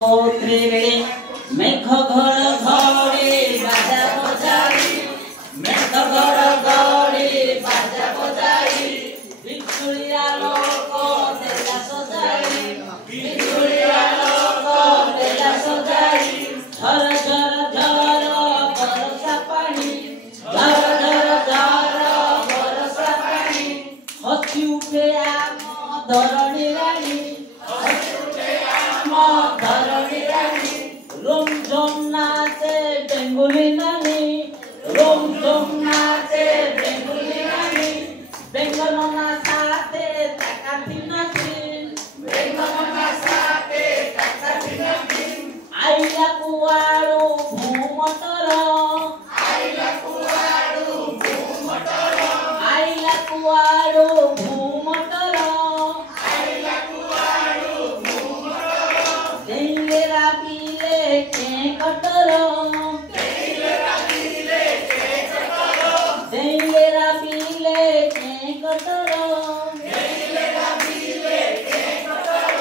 ত্রিবেণী মেঘ ঘর ঘরে বাজা বজাই মেঘ ঘর ঘরে বাজা বজাই বিচুলিয়া লোক দেলা সজাই বিচুলিয়া লোক দেলা সজাই ঝর ঝর ঝর বরষা পানি ঝর ঝর ঝর বরষা পানি হসি উঠে আম ধরণী রানী Rum jom nache Bengali nani, rum jom nache Bengali nani, Bengalona saate takati natin, Bengalona saate takati natin. Aila kuwaru bhumotara, Aila kuwaru bhumotara, Aila kuwaru bhumotara, Aila kuwaru bhumotara. Dengera pile ke kataro, Dengera pile ke kataro, Dengera pile ke kataro, Dengera pile ke kataro.